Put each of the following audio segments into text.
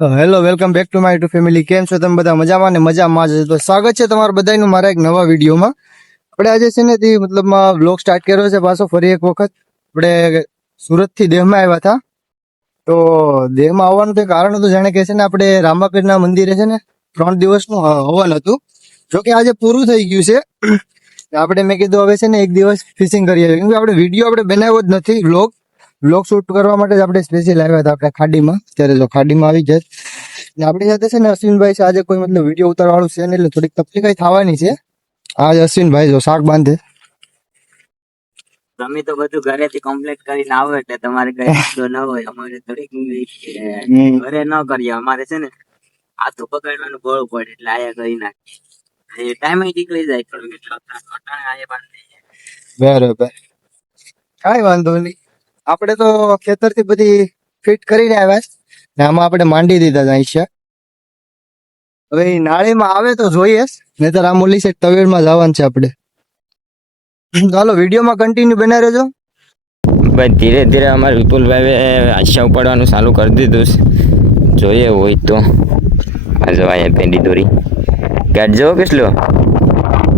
Hello welcome back to my YouTube family. કેમ છો તમે બધા? મજામાં ને મજામાં જ. તો સ્વાગત છે તમારું બધાનું મારા એક નવા વિડીયોમાં. આપણે આજે છે ને મતલબમાં વ્લોગ સ્ટાર્ટ કર્યો છે પાછો ફરી એક વખત. આપણે સુરતથી દેહમાં આવ્યા હતા. તો દેહમાં આવવાનું તો કારણ હતું, જાણે કે છે ને આપણે રામાપીરના મંદિરે છે ને 3 દિવસનું હવન હતું. જોકે આજે પૂરું થઈ ગયું છે. આપણે મેં કીધું હવે છે ને 1 દિવસ ફિશિંગ કરીએ, કેમ કે આપણે વિડીયો આપણે બનાવ્યો જ નથી. વ્લોગ શૂટ કરવા માટે જ આપણે સ્પેશિયલ આવ્યા હતા આપણે ખાડીમાં. અત્યારે જો ખાડીમાં આવી જાય ને આપણી સાથે છે ને અશ્વિનભાઈ છે. આજે કોઈ મતલબ વિડીયો ઉતારવાળું છે ને, એટલે થોડીક તકલીફ થવાની છે. આજે અશ્વિનભાઈ જો શાક બાંધે. તમે તો બધું ઘરેથી કમ્પ્લીટ કરીને આવો એટલે તમારે કઈ વાંધો ન હોય. અમારે થોડીક ઘરે ન કરીએ, અમારે છે ને હાથું પકડવાનું બળવું પડે એટલે આયા કરી નાખીએ. ટાઈમ નીકળી જાય પણ બરાબર, કાંઈ વાંધો નહીં. આપણે તો ખેતરથી બધી ફિટ કરીને આવ્યા ને આમાં આપણે માંડી દીધા અહીં છે. હવે એ નાળીમાં આવે તો જોઈએ, નહીતર આ મોલી સાઈડ તવેરમાં જવાનું છે આપણે. ચાલો વિડીયોમાં કન્ટિન્યુ બના રહેજો. ભાઈ ધીરે ધીરે અમારે વિપુલભાઈ આશા ઉપાડવાનું ચાલુ કરી દીધું છે. જોઈએ હોય તો આ જો અહીંયા પેંડી દોરી ગાઢ જવો કેટલો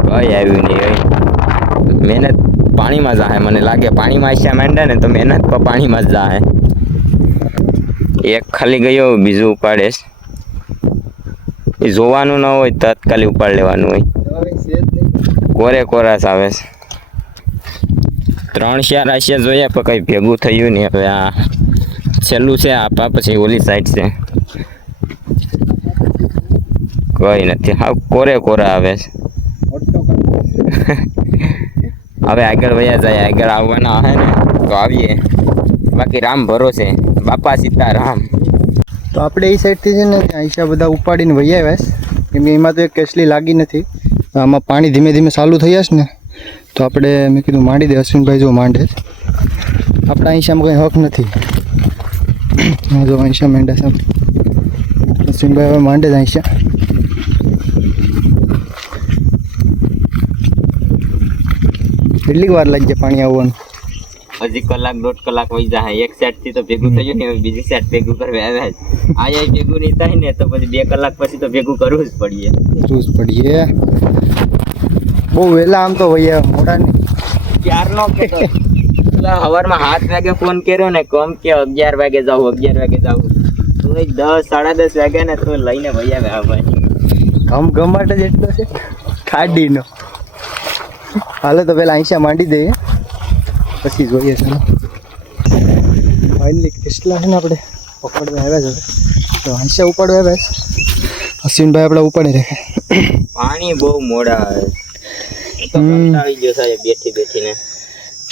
કઈ આવ્યું નહીં. કઈ મહેનત પાણીમાં જાહે, મને લાગે પાણીમાં આશા માંડ્યા ને તો મહેનત પણ પાણીમાં જ જાહે. એક ખાલી ગયો, બીજું ઉપાડે એ જોવાનું ન હોય, તત્કાલી ઉપાડ લેવાનું હોય. કોરે કોરાસ આવે છે. 3-4 આશા જોયા પણ કઈ ભેગું થયું નહીં. હવે આ છેલ્લું છે, આપા પછી ઓલી સાઈડ છે, કઈ નથી. હા કોરે કોરા આવે છે. હવે આગળ વયા જાય, આગળ આવવાના હે ને તો આવીએ, બાકી રામ ભરોસે, બાપા સીતારામ. તો આપણે એ સાઈડથી છે ને આઈશા બધા ઉપાડીને વહી આવ્યા છે, કેમ કે એમાં તો એક કેસલી લાગી નથી. આમાં પાણી ધીમે ધીમે ચાલુ થઈ જશે ને તો આપણે મેં કીધું માંડી દે. અશ્વિનભાઈ જો માંડે, આપણા આઈશામાં કંઈ હક નથી. જો આઈશા માંડે છે, અશ્વિનભાઈ હવે માંડે જ આઈશા. કેટલીક વાર લાગી જાય પાણી આવવાનું? હજી 1-1.5 કલાક વહી જાય. એક સાઈડ થી તો ભેગું થયું ને, બીજી સાઈડ ભેગું કરવા આવ્યા. આયા ભેગું નહીં થાય ને તો પછી 2 કલાક પછી તો ભેગું કરવું જ પડીએ. બહુ વહેલા આમ તો વહી મોડા નહીં. ક્યારનો કેતો સવારમાં 7 વાગે ફોન કર્યો ને, કમ કે 11 વાગે જાવું તો 10-10:30 વાગ્યા ને તો લઈને વહી આવ્યા. ભાઈ ગમાટ જ એટલો છે ખાડીનો. હાલો તો પેલા આઈશા માંડી દઈએ, પછી જોઈએ છે. ફાઇનલી કેટલા છે ને આપણે પકડવા આવ્યા છે. તો આઈશા ઉપાડવા આવ્યા છે, અશ્વિનભાઈ આપણે ઉપાડી રાખે. પાણી બહુ મોડા આવે તો કંટાળી ગયો સાહેબ બેઠીને.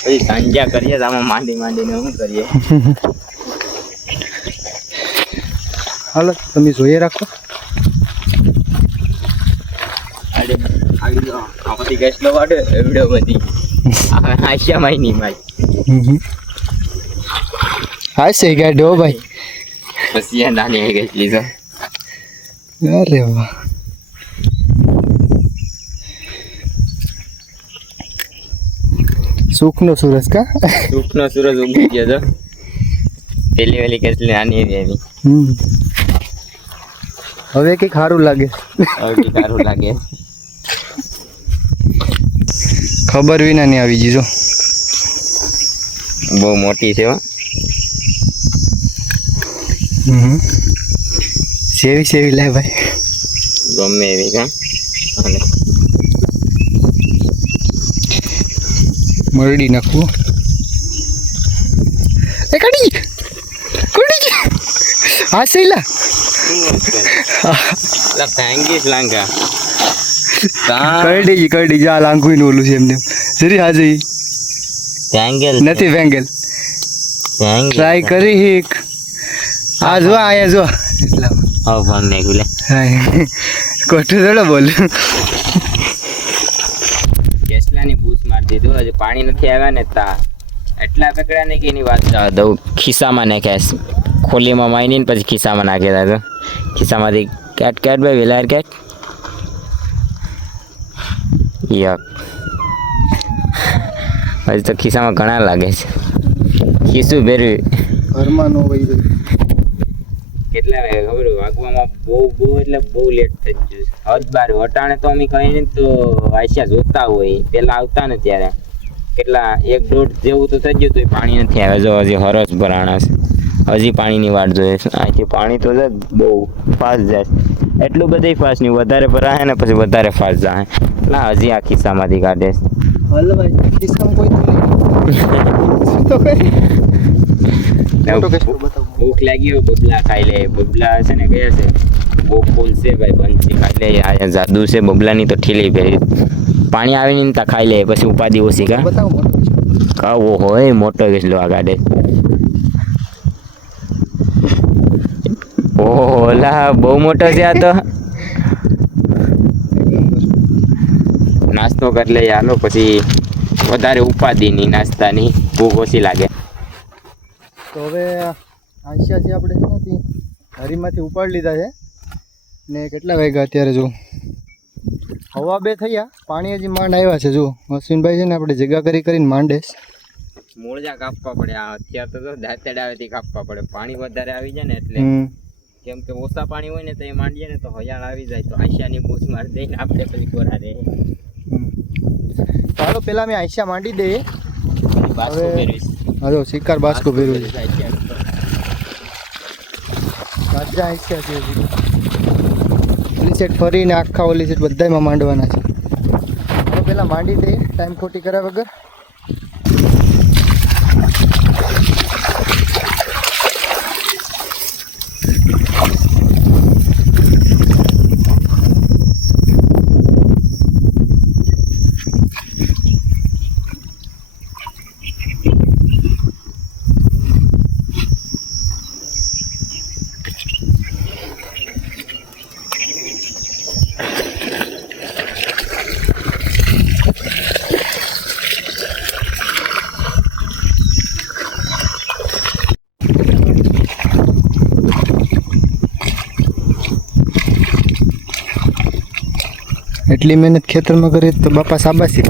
પછી સાંજા કરીએ આમાં માંડીને શું કરીએ. હાલો તમે જોઈએ રાખો. આમાંથી ગેસ લો વાડે એવડો બધી આશા માય નહીં ભાઈ. હા છે ગાડો ભાઈ, પછી નાની ગેસ લીધો. અરે વાહ, સુખનો સૂરજ ઉગી ગયો તો પેલી વેલી કેટલી નાની એવી. હવે કઈક સારું લાગે. ખબર વિના નહીં આવી જીજો. બહુ મોટી છે. સેવી લે ભાઈ, ગમે એવી કામ. મરડી નાખવું. એ કાઢી હા સઈલા ફેંગીશ લાંગા કરડી જા લાંગુઈ નું ઓલું છે એમને જરી હાજરી ફેંગેલ નથી. ફેંગેલ ટ્રાય કરી હિક. આ જો આયા જો હા ફોન ને ગુલે કોઠો થોડો બોલ. કેસલાની બૂસ મારી દીધું. હજી પાણી નથી આવ્યા ને તા એટલા પકડ્યા ને કે એની વાત દઉં. ખિસ્સામાં નાખ્યા, ખોલીમાં મારીને પછી ખિસ્સામાં નાખી દીધું. ખિસ્સામાંથી કેટ ભાઈ વેલાર કેટ યક. હજી તો ખિસ્સામાં ઘણા લાગે છે. ખિસ્સું ભેરવી ઘરમાં નો વહી ગયું. કેટલા વાગે ખબર વાગવામાં બહુ એટલે બહુ લેટ થઈ ગયું હદ બાર વટાણે તો અમે કહીને તો આશા જોતા હોય પેલા આવતા ને ત્યારે કેટલા 1-1.5 જેવું તો થઈ ગયું તો પાણી નથી આવે જો હજી હરસ ભરાણા છે હજી પાણીની વાટ જોઈએ છે અહીંથી પાણી તો છે બહુ ફાસ્ટ જાય એટલું બધું ફાસ્ટ નહીં વધારે ભરાય ને પછી વધારે ફાસ્ટ જાય એટલે હજી આ ખિસ્સામાંથી કાઢે હાલો ભાઈ કિસ્સામાં કોઈ તો ભૂખ લાગી હોય બબલા ખાઈ લે બબલા છે ને કયા છે બહુ ફૂલ છે ભાઈ પંછી ખાઈ લે આ જાદુ છે બબલાની તો ઠીલી ભેરી પાણી આવે ને ત્યાં ખાઈ લે પછી ઉપાધિ ઓછી કા કાવો હોય મોટો કેટલો આ ગાડે ઓલા બહુ મોટો છે આ તો નાસ્તો કરી લે હાલો પછી વધારે ઉપાધિની નાસ્તાની ભૂખ ઓછી લાગે તો હવે આશા જે આપણે છે નથી હરીમાંથી ઉપાડી લીધા છે ને કેટલા વાગ્યા અત્યારે જો 1:30 થયા પાણી હજી માંડ આવ્યા છે જો અશ્વિનભાઈ છે ને આપણે જગ્યા કરીને માંડે મૂળજા કાપવા પડે આ અત્યારે તો દાંતેડાવેથી કાપવા પડે પાણી વધારે આવી જાય ને એટલે કેમ કે ઓછા પાણી હોય ને તો એ માંડીએ ને તો હયાળ આવી જાય તો આશિયાની બૂચ મારી દઈને આપણે પછી કોરા દે ચાલો પેલા મેં આશા માંડી દઈએ બાસ્કો ફેરવીશ હા શિકાર બાસ્કો ફેરવી રાજા આશા છે ઓલી સેટ ફરીને આખા ઓલી સેટ બધામાં માંડવાના છે ચાલો પેલા માંડી દઈએ ટાઈમ ખોટી કર્યા વગર એટલી મહેનત ખેતરમાં કરીએ તો બાપા શાબાશી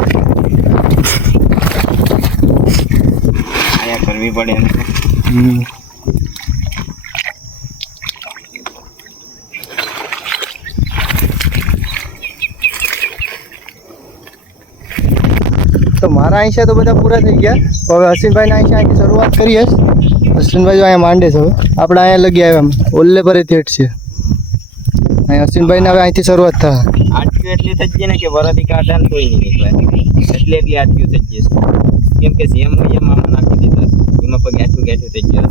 આયા કરવી પડે તો મારા આંશા તો બધા પૂરા થઈ ગયા હવે અશ્વિનભાઈના આંશા અહીંથી શરૂઆત કરીએ અશ્વિનભાઈ જો અહીંયા માંડે છે હવે આપણે અહીંયા લગી આવ્યા ઓલ્લે પરે થેટ છે અહીંયા અશ્વિનભાઈને હવે અહીંથી શરૂઆત થાય આટલું એટલી થઈ ગઈ ને કે વરદી કાઢા ને કોઈ નહીં નીકળે એટલી આટલું થઈ જશે કેમ કે જેમ હોય એમ મામા નાખી દીધા એમાં પણ ગેઠું થઈ ગયું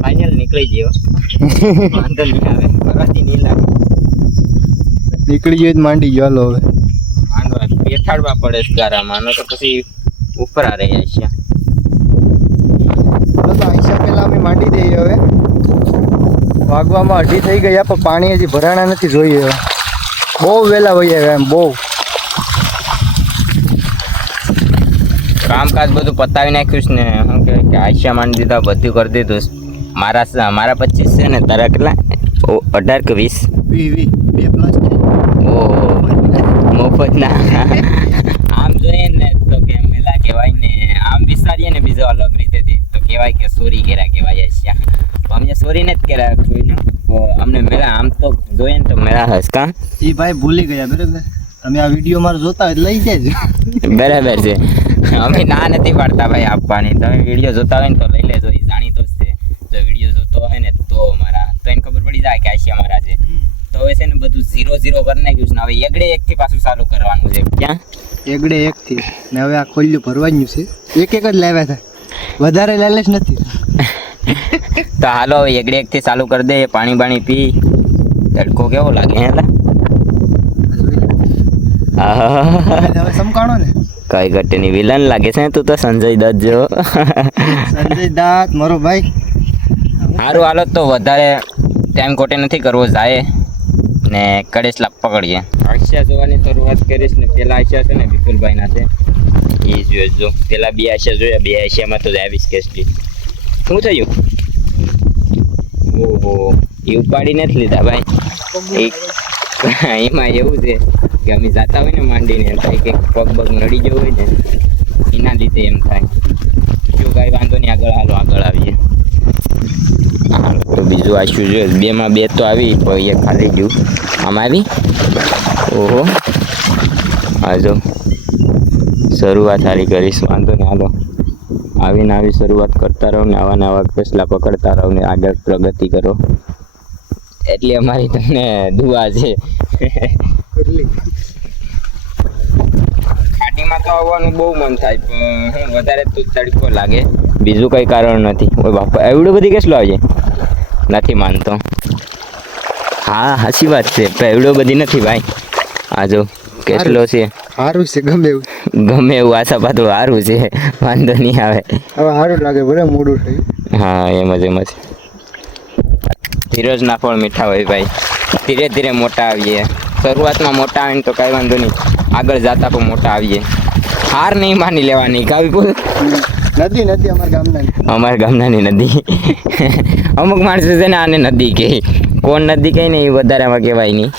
ફાઇનલ નીકળી ગયો વાંધો નહીં આવે વરદી નહીં લાગે નીકળી ગયો જ માંડી ગયો હાલો હવે માંડવા બેઠાડવા પડે ગારામાં તો પછી ઉપર આ રહી છે તો આંશા પહેલાં અમે માંડી દઈએ હવે વાગવામાં 2:30 થઈ ગયા પણ પાણી હજી ભરાણા નથી જોઈએ બહુ વહેલા વહી આવ્યા એમ બહુ કામકાજ બધું પતાવી નાખ્યું છે ને શું કહેવાય કે આશા માંડી દીધા બધું કરી દીધું મારા 25 છે ને તારા કેટલા 18 કે 20 બે પ્લસ ઓહો મફત ના આમ જોઈએ ને તો કે મેલા કહેવાય ને આમ વિચારીએ ને બીજો અલગ રીતેથી તો કહેવાય કે સોરી કેરા કહેવાય આશા અમને સોરી નથી કર્યા જોઈને અમને મેળા આમ તો જોઈએ ને તો મેળા હસકા એ ભાઈ ભૂલી ગયા બરાબર તમે આ વિડીયો મારો જોતા હોય લઈ જાય બરાબર છે અમે ના નથી પાડતા ભાઈ આપવાની તમે વિડીયો જોતા હોય ને તો લઈ લેજો એ જાણીતો જ છે જો વિડીયો જોતો હોય ને તો મારા તો એને ખબર પડી જાય કે આશિયા મારા છે તો હવે છે ને બધું 0-0 કરી નાખ્યું છે ને હવે એકડે એકથી પાછું ચાલુ કરવાનું છે ક્યાં એકડે એકથી ને હવે આ ખોલ્યું ભરવાનું છે એક જ લાવ્યા હતા વધારે લાલચ નથી તો હાલો એકડે એકથી ચાલુ કરી દે પાણી બાણી પી તડકો કેવો લાગે હેલા હવે સમકાણો ને કઈ ઘટેની વિલન લાગે છે તું તો સંજય દત્ત જો સંજય દત્ત મારો ભાઈ સારું હાલો તો વધારે ટાઈમ ખોટે નથી કરવો જાય ને કડેશ લાગ પકડીએ આશા જોવાની શરૂઆત કરીશ ને પેલા આશા છે ને વિપુલભાઈના છે એ જોજો પેલા બે આશા જોયા બે આશયામાં તો આવીશ કેસલી શું થયું ઓહો એ ઉપાડીને જ લીધા ભાઈ એમાં એવું છે કે અમે જાતા હોય ને માંડીને થાય કે પગ બગ નડી ગયો હોય ને એના લીધે એમ થાય જો કાંઈ વાંધો નહીં આગળ આવીએ બીજું આશ્યું જોઈએ. બેમાં બે તો આવી પણ એ ખાલી ગયું. આમાં આવી. ઓહો હા જો શરૂઆત સારી કરીશ, વાંધો નહીં. હાલો આવીને આવી શરૂઆત કરતા રહો ને આવા નવા ફેસલા પકડતા રહો ને આગળ પ્રગતિ કરો, એટલી અમારી તમને દુઆ છે. ખાડીમાં તો આવવાનું બહુ મન થાય પણ વધારે તો તડકો લાગે, બીજું કઈ કારણ નથી. ઓય બાપા એવડું બધી કેટલું આવજે, નથી માનતો. હા સાચી વાત છે, પણ એવડો બધી નથી ભાઈ. આ જો કેટલો છે, સારું છે, ગમે એવું ગમે એવું આશા પાતું સારું છે, વાંધો નહીં આવે. હવે સારું લાગે, ભલે મોડું થયું. હા એમ જ ધીરજના ફળ મીઠા હોય ભાઈ, ધીરે ધીરે મોટા આવીએ. શરૂઆતમાં મોટા આવે ને તો કાંઈ વાંધો નહીં, આગળ જતા પણ મોટા આવીએ. હાર નહીં માની લેવાની. કાવી બોલ નદી અમારા ગામનાની નદી. અમુક માણસો છે ને આને નદી કહે, કોણ નદી કહે ને એ વધારેમાં કહેવાય નહીં,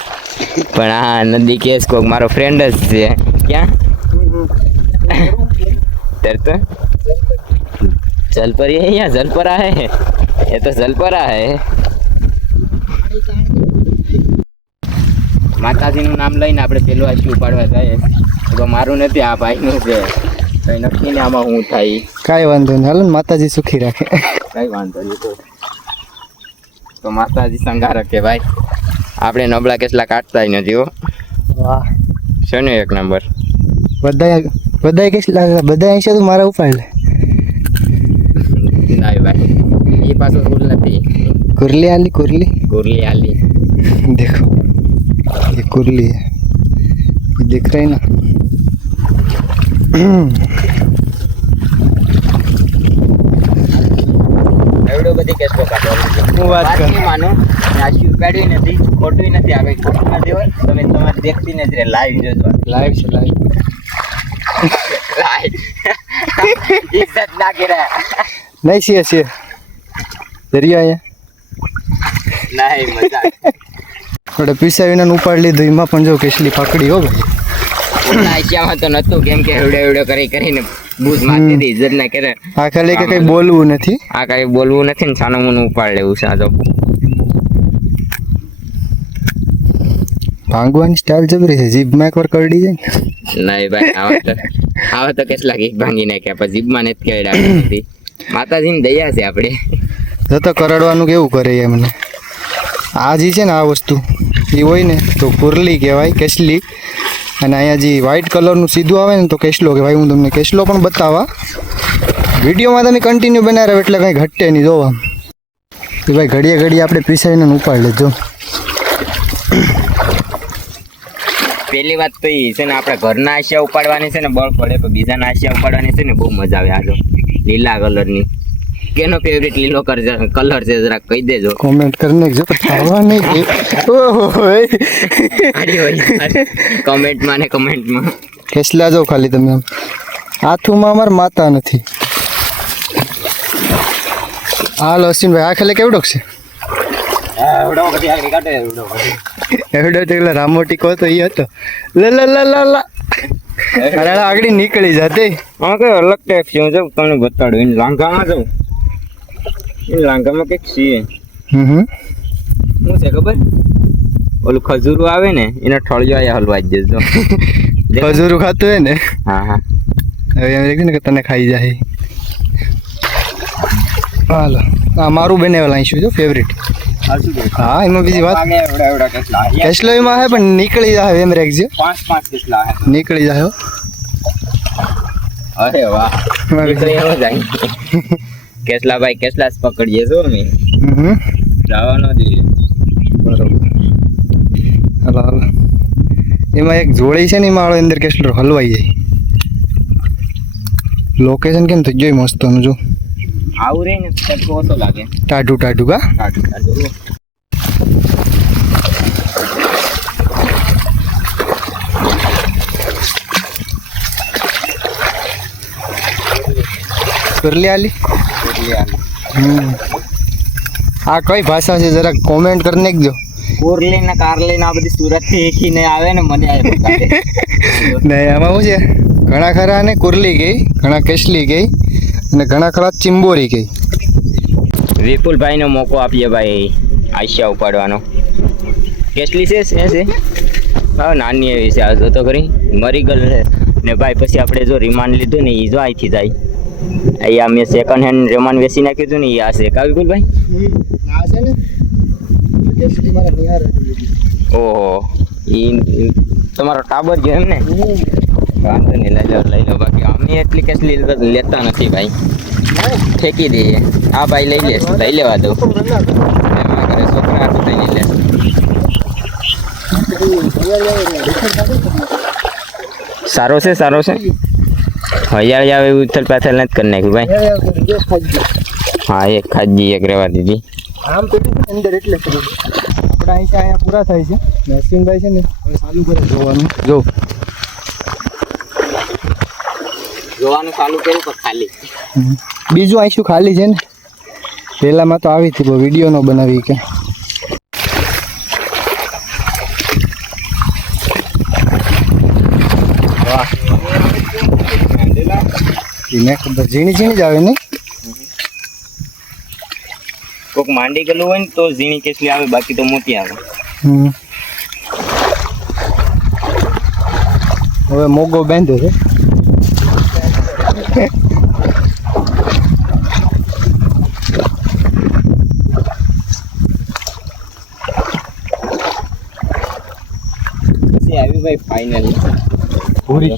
પણ હા નદી કહે કોક મારો ફ્રેન્ડ જ છે. ક્યાં તો જલપરી है या जलपरा है, ये तो जलपरा है. માતાજીનું નામ લઈને આપણે પેલું આશી ઉપાડવા જાય તો મારું નથી, આ ભાઈનું છે. કઈ નક્કી ને આમાં હું થાય. કાંઈ વાંધો નહીં, હાલો ને માતાજી સુખી રાખે. કઈ વાંધો નહીં તો માતાજી સંઘા રાખે ભાઈ. આપણે નબળા કેટલા કાઢતા નથી હો. વાહ શેનો એક નંબર. બધા કેટલા બધા છે તો મારા ઉપાડ લે. ના ભાઈ એ પાછો રૂલ નથી. कुरली आली कुरली आली देखो, ये कुरली है, ये दिख रहा है ना. એવડો બધી કેસ્ટો કાઢવાની. હું વાત કરું. નહીં માનું, આશી ઉપાડી નથી, ખોટું નથી. આ કઈ ખોટું ના દેવાય. તમે તમારે દેખતી નથી રે, લાઈવ જોજો. लाइव से लाइव ઇજ્જત ના કરે. नहीं सी सी दरिया है નહીં મજા. આપણે પીસાવીને ઉપાડ લીધું, એમાં પણ જો કેટલી પકડી હો ભાઈ. આશિયામાં તો નતું, કેમ કે એવડો કરીને બૂજ મારતી હતી, ઇજ્જત ના કરે. આ ખાલી કે કઈ બોલવું નથી, આ કઈ બોલવું નથી ને છાનું મોનું ઉપાડ લેવું છે. આ તો ભાંગવાની સ્ટાઇલ જબરી છે, જીભમાં એકવાર કરડી જાય ને. નહીં ભાઈ આવા તો કેટલા ગીત ભાંગી નાખ્યા પણ જીભમાં નથી કેવડાવી નથી. માતાજીની દયા છે આપણે. જતો કરડવાનું કેવું કરે એમને. આ જે છે ને આ વસ્તુ એ હોય ને તો કુરલી કહેવાય, કેસલી. અને અહીંયા જે વ્હાઇટ કલરનું સીધું આવે ને તો કેસલો કહેવાય. હું તમને કેસલો પણ બતાવવા વિડીયોમાં તમે કન્ટિન્યુ બનાવી રહ્યો એટલે કંઈ ઘટે નહીં. જોવા કે ભાઈ ઘડીએ આપણે પીસાઈને ઉપાડ લેજો. પહેલી વાત તો એ છે ને, આપણે ઘરના આશિયા ઉપાડવાની છે ને બળ પડે, પણ બીજાના આશિયા ઉપાડવાની છે ને બહુ મજા આવે. આજો લીલા કલરની, કેનો ફેવરેટ લીલો કલર છે જરા કહી દેજો. કોમેન્ટ કરીને જો ખાવા નહીં. ઓહો કમેન્ટમાં ને કમેન્ટમાં કેસલા જો ખાલી તમે આમ હાથુમાં અમારે માતા નથી. હાલો અશ્વિનભાઈ, આ ખાલી કેવડોક છે? એવડો તો પેલા રામોટી કહો તો એ હતો. અરે આગળ નીકળી જાતે. હા કઈ અલગ ટાઈપ છે, હું તમને બતાડું. એને લાંઘામાં જાઉં, એ લાંઘામાં કંઈક છે. શું છે ખબર? ઓલું ખજૂરું આવે ને એનો ઠળિયો આયા હલવાઈ જજો. ખજૂરું ખાતું હોય ને. હા હવે એમ લાગ્યું ને કે તને ખાઈ જાય. હાલો આ મારું બનેવેલા અહીં શું છે ફેવરેટ. હા એમાં બીજી વાત કેસલો એમાં હે પણ નીકળી જાય એમ રાખજો. 5 કેટલા હે નીકળી જાય. અરે વાહ નીકળી એવો જાય. કેસલા ભાઈ કેસલા જ પકડીએ છો અમે. જવાનો જોઈએ. બરોબર. હાલો એમાં એક જોડી છે ને એમાં અંદર કેસલો હલવાઈ જાય. લોકેશન કેમ થઈ ગયું મસ્ત જો. આવું રે ને તડકો ઓછો લાગે. ટાઢું કા ટાઢું કરલી આલી. આ કઈ ભાષા છે જરાક કોમેન્ટ કરી નાખજો. કોરલી ને કારલી ને આ બધી સુરત થી એખીને આવે ને મને આ નહીં આમાં શું છે, ઘણા ખરા ને કુરલી ગઈ, ઘણા કેસલી ગઈ અને ઘણા ખરા ચિંબોરી ગઈ. વિપુલભાઈનો મોકો આપીએ ભાઈ આશા ઉપાડવાનો. કેટલી છે હા નાની એવી છે આ તો કરી મરી ગયેલ છે ને ભાઈ. પછી આપણે જો રિમાન્ડ લીધું ને એ જો અહીંથી જાય અહીંયા મેં સેકન્ડ હેન્ડ રિમાન્ડ વેચી નાખ્યું હતું ને એ આ છે કા વિપુલભાઈ? આ છે ને કેસરી મારા નિહાર હતી. ઓહો એ તમારો ટાબર ગયો એમ ને? વાંધો નહીં લઈ લો બાકી અમે એટલી કેસલી લેતા નથી ભાઈ, ફેંકી દઈએ. આ ભાઈ લઈ લેવા દઉં એમાં ઘરે છોકરા તો લઈ લે. સારો છે હરિયાળી આવે એવું ઉથલ પાથલ નથી કરી નાખ્યું ભાઈ. હા એક ખાજી એક રહેવા દીધી. આમ તો અંદર એટલે આપણા અહીંયા પૂરા થાય છે. નરસિંહભાઈ છે ને હવે ચાલુ કરે જોવાનું. જોવાનું ચાલુ કર્યું પણ ખાલી બીજું આઈશું ખાલી છે ને. પહેલામાં તો આવી હતી વિડીયો નો બનાવી કે એને ખબર ઝીણી જ આવે ને. કોક માંડી ગયેલું હોય ને તો ઝીણી કેસલી આવે, બાકી તો મોટી આવે. હવે મોગો બાંધ્યો છે. પછી આવી ભાઈ ફાઇનલી પૂરી.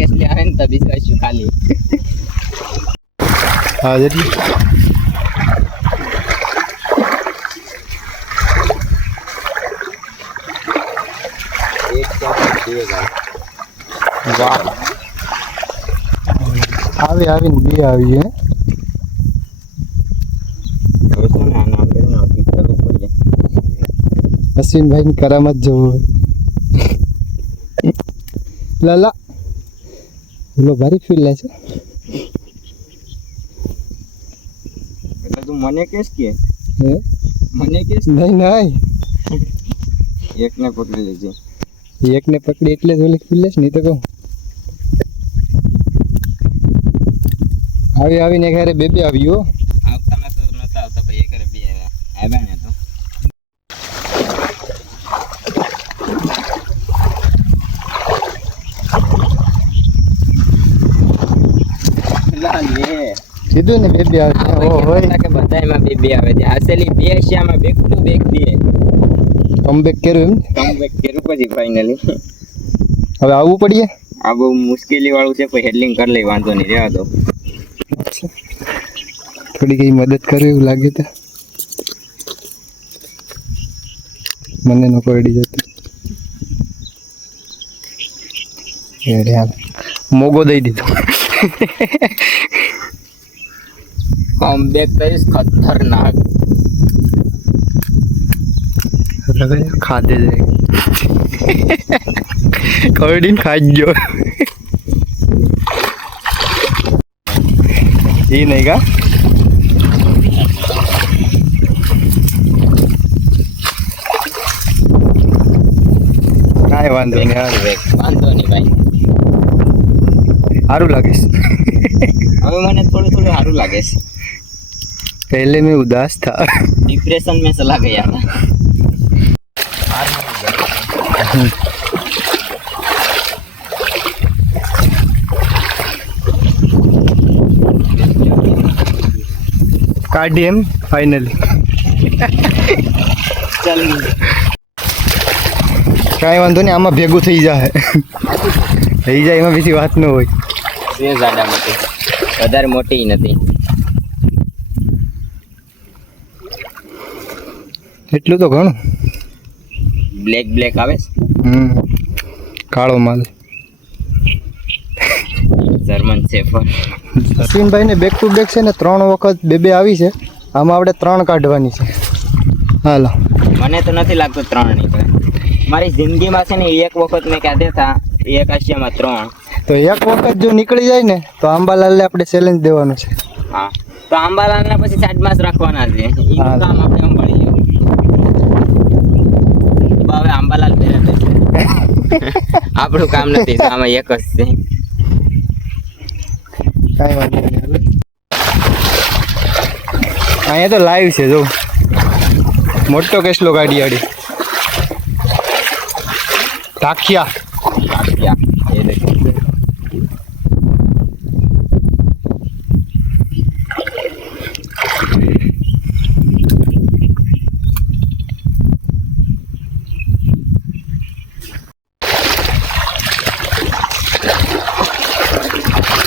કેસલી આવે ને તબી કશું ખાલી હા જરી વાહ આવીને બે આવી હે. અશ્વિનભાઈ ની કરામત જોવો. લાલા બોલો ભારી ફીલ લે છે. એટલે તું મને કેસ કે હે મને કેસ નહીં એકને પકડી લેજે. એકને પકડી એટલે જ ઓલી ફીલ લેશ નહીં તો કહું. આવીને ઘરે બે આવ્યો. આવતા તો નતા આવતા ભાઈ ઘરે બે આવ્યા ને તો કીધું ને બે આવે. હોય કે બધાયમાં બે આવે છે. આસેલી બે એશિયામાં બેક ટુ બેક બે કમબેક કર્યું એમ. કમબેક કર્યું પછી ફાઇનલી હવે આવવું પડીએ. આ બહુ મુશ્કેલી વાળું છે, પછી હેડલિંગ કરી લઈ, વાંધો નહીં, રહેવા દો. થોડી કઈ મદદ કરે એવું લાગે તો મને ન પડી જતું. મોગો દઈ દીધો. કમબેક કરીશ ખતરનાક. ખાધે જાય કવડીને ખાઈ ગયો. એ નહીં કા કાંઈ વાંધો નહીં. વાંધો નહીં ભાઈ, સારું લાગે છે. હવે મને થોડું સારું લાગે છે. पहले मैं उदास था. डिप्रेशन में चला गया था. काटी एम फाइनली. चल કાંઈ વાંધો નહીં, આમાં ભેગું થઈ જાય. થઈ જાય એમાં બીજી વાત ન હોય. એ જાડા મોટી વધારે મોટી નથી. એટલું તો ઘણું. બ્લેક આવે છે. કાળો માલ. German shepherd. અશ્વિનભાઈ ને બેક ટુ બેક છે ને 3 વખત બે આવી છે. આમાં આપણે 3 કાઢવાની છે. હાલો. મને તો નથી લાગતું 3 નીકળે. મારી જિંદગીમાં છે ને એક વખત મેં કાઢ્યા હતા એક આશિયામાં 3. તો એક વખત જો નીકળી જાય ને તો આંબાલાલને આપણે ચેલેન્જ દેવાનું છે. હા તો આંબાલાલના પછી 7 માસ રાખવાના છે એનું હા. કામ આપણે સંભાળી લેવું. તો હવે આંબાલાલ પહેલા દેશે આપણું કામ નથી તો આમાં એક જ છે. કાંઈ વાંધો નહીં હાલો. અહીંયા તો લાઈવ છે જો મોટો કેસલો ગાડી આડી ઢાંકિયા. એ દેખો.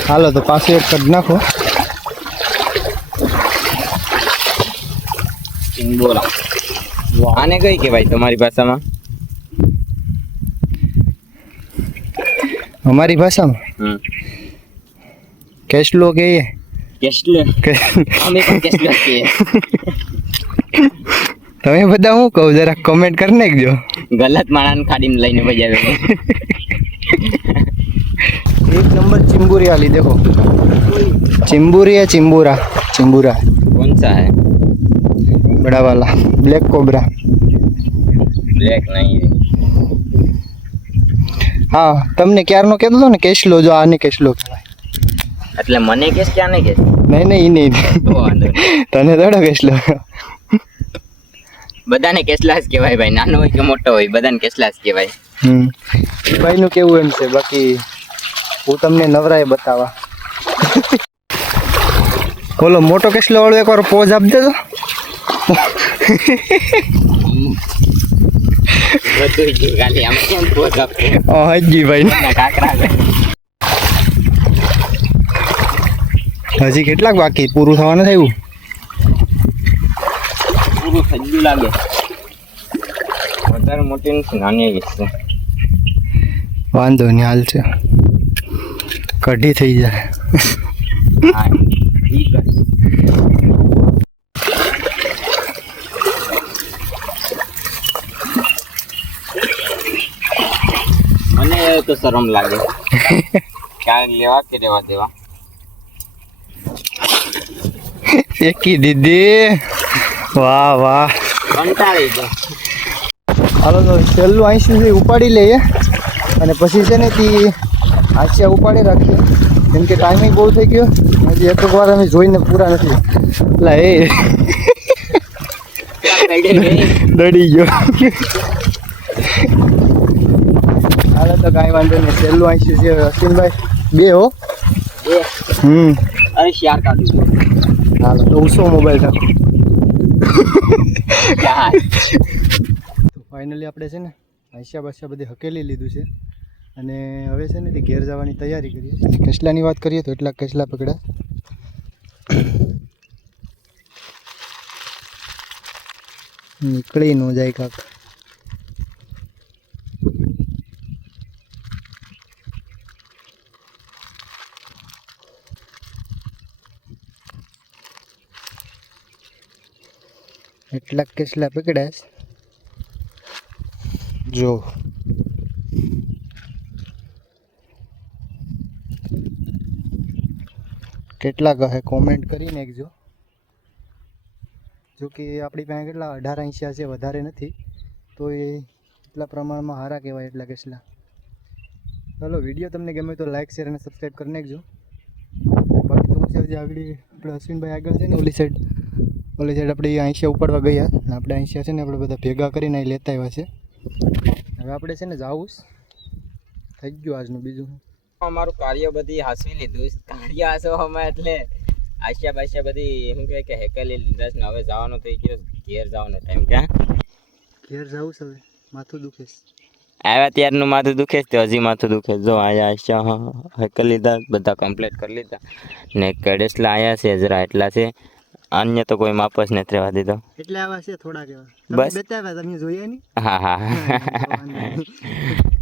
હાલો તો પાછું એક કરી નાખો. બોલા આને કઈ કહેવાય તમારી ભાષામાં? અમારી ભાષામાં કેસલો કહીએ. કેસલે અમે પણ કેસલે કહીએ. તમે બધા હું કહું જરા કમેન્ટ કરી નાખજો. ગલત માણસને ખાડીને લઈને બજાવે. एक नंबर चिंबूरी वाली देखो, चिंबूरी है, चिंबूरा चिंबूरा कौन सा है? बड़ा वाला ब्लैक कोबरा. બ્લેક નહીં. હા તમને ક્યારનો કહેતો હતો ને કેસલો, જો આને કેસલો કહેવાય. એટલે મને કેસ ક્યાં નહીં કેસ? નહીં નહીં ઈ નહીં, તો વાંધો નહીં. તને થોડો કેસલો. બધાને કેસલા જ કહેવાય ભાઈ, નાનો હોય કે મોટો હોય બધાને કેસલા જ કહેવાય. ભાઈનું કેવું એમ છે, બાકી હું તમને નવરાય બતાવવા. બોલો મોટો કેસલો વાળો એકવાર પોઝ આપી દેજો. બધું જ ખાલી આમ કેમ પોઝ આપતો? હાજી ભાઈ કાકરા હજી કેટલાક બાકી પૂરું થવાનું થયું? પૂરું થઈ ગયું લાગે. વધારે મોટી નથી, નાની જ છે. વાંધો નહીં, હાલ છે, કઢી થઈ જાય. હા ઠીક છે. મને તો શરમ લાગે. ક્યાં લેવા કે રહેવા દેવા? એકી દીદી, વાહ વાહ. કંટાળી ગયો. હાલો તો છેલ્લું આઈસ્યું છે ઉપાડી લઈએ અને પછી છે ને તે આસિયા ઉપાડી રાખીએ, કેમ કે ટાઈમિંગ બહુ થઈ ગયો. હજી એક વાર અમે જોઈને પૂરા નથી. એટલે એ દડી ગયો. હાલો તો કાંઈ વાંધો નહીં, છેલ્લું આઈસ્યું છે અશ્વિનભાઈ. બે હો. અરે શેર કાઢી. હાલો તો ઉસો મોબાઈલ રાખો. ફાઇનલી આપણે છે ને આઈસિયા બાસિયા બધી હકેલી લીધું છે અને હવે છે ને તે ઘેર જવાની તૈયારી કરીએ. અને કેસલાની વાત કરીએ તો એટલા કેસલા પકડ્યા. નીકળી ન જાય કાક. એટલા કેસલા પકડ્યા છે. જો કેટલા કહે કોમેન્ટ કરી નાખજો. જો કે આપણી પાસે કેટલા 18 આઈસિયા છે, વધારે નથી, તો એ એટલા પ્રમાણમાં સારા કહેવાય એટલા કેસલા. ચાલો વિડીયો તમને ગમે તો લાઈક શેર અને સબસ્ક્રાઈબ કરી નાખજો. બાકી તો હું છે હજી આગળ આપણે અશ્વિનભાઈ આગળ છે ને ઓલી સાઈડ આપણે આઈસિયા ઉપાડવા ગયા. આપણે આઈસિયા છે ને આપણે બધા ભેગા કરીને અહીં લેતા આવ્યા છે. હવે આપણે છે ને જાવું થઈ ગયું આજનું. બીજું અમારું કાર્ય બધી હાસવી લીધું. કાર્ય હાસવામાં એટલે આશિયા બાશિયા બધી શું કહે કે હેકેલી લીધા છે ને હવે જવાનો થઈ ગયો. ઘેર જવાનો ટાઈમ. ક્યાં ઘેર જાવું છે? હવે માથું દુખે છે. આવ્યા ત્યારનું માથું દુખે છે, હજી માથું દુખે છે. જો આયા આશિયા હેકેલી લીધા, બધા કમ્પ્લીટ કરી લીધા ને કડેસલા આવ્યા છે જરા એટલા છે. અન્ય તો કોઈ માપ જ નથી રહેવા દીધો. એટલે આવા છે થોડા કેવા બસ બતાવ્યા તમે જોયા નહીં? હા હા.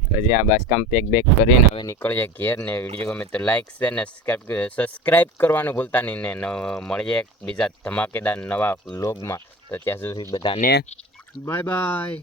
પછી આ બસ કામ પેક બેક કરીને હવે નીકળીએ ઘેર. ને વિડીયો ગમે તો લાઈક છે ને સબસ્ક્રાઈબ કરવાનું ભૂલતા નહીં. ને મળીએ બીજા ધમાકેદાર નવા વ્લોગમાં. તો ત્યાં સુધી બધાને બાય બાય.